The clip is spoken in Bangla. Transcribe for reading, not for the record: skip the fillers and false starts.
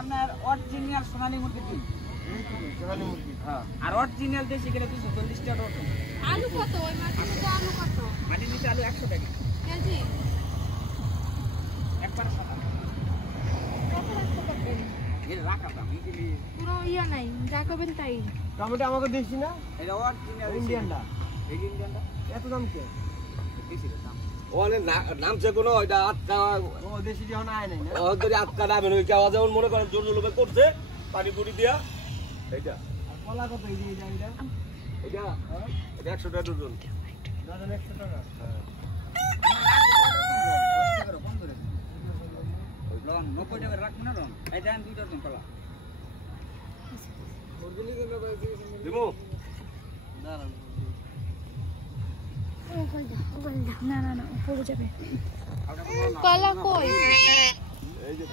আপনার অরিজিনাল সোনালী মুরগির ডিম আর অরিজিনাল দেশি গেলে 240 টাকা ওজন। আলু কত? ওই মাটিতে আলু কত? মাটিতে আলু 100 টাকা কেজি। একবারে সাদা কত রাখতে পারবেন? এর রাখা দাম এগুলি পুরো ইয়া নাই, যা করবেন তাই। টমেটো আমাকে দেশি না, এটা অরিজিনাল ইন্ডিয়ানটা। এই ইন্ডিয়ানটা এত দাম কে? বেশি দাম। ওখানে নামছে কোনো ওইটা আটকা ও দেশি যখন আয় নাই না, ধরে আটকা নামেন ওই যাওয়া যেমন মনে করেন জোর লোকে করছে পানি পুরি দিয়া এইটা আর কলা কত? এই যে এটা এটা এটা 100 টাকা ডজন। ডজন 100 টাকা। কম করে লন 90 টাকা রাখুন না লন। এই দেন 2 ডজন কলা দিমু না না না, পড়ে যাবে। কলা কই? এই যে